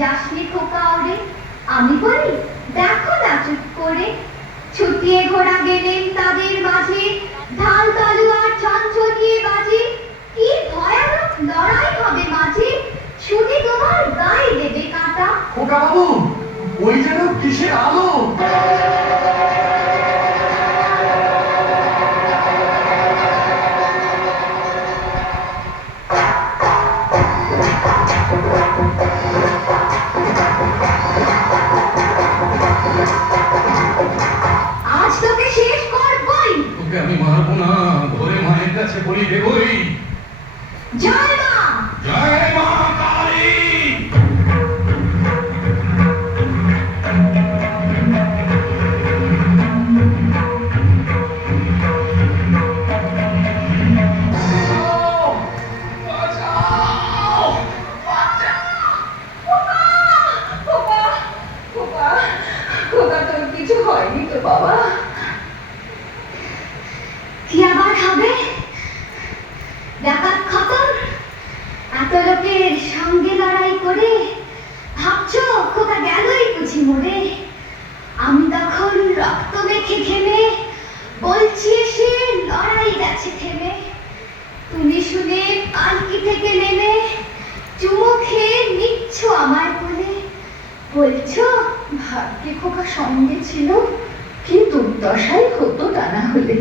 যাসনি খোকা ওরে, আমি বলি দেখো না চুপ করে। ছুটিয়ে ঘোড়া গেলেন তাদের মাঝে, ঢাল তলোয়ার ঝনঝনিয়ে বাজে। কি ভয়ানক লড়াই হবে মাঝে, শুনে তোমার গায়ে দেবে কাঁটা। খোকা বাবু, ওই যেন কিসের আলো! আজ তোকে শেষ করবই। তোকে আমি মারবো না, ধরে মায়ের কাছে বলি দেবই। জয় মা, জয় মা কালী। কিছু হয়নি তো বাবা? কি আবার হবে? ডাকাত খতম? এত লোকের সঙ্গে লড়াই করে ভাবছো খোকা গেলই বুঝি মরে? আমি তখন রক্ত মেখে ঘেমে বলছি এসে লড়াই গেছে থেমে। তুমি শুনে পালকি থেকে নেমে চুমু খেয়ে নিচ্ছ আমায় বলে, বলছো ভাগ্যে খোকা সঙ্গে ছিল, কিন্তু দশাই হতো তা না হলে।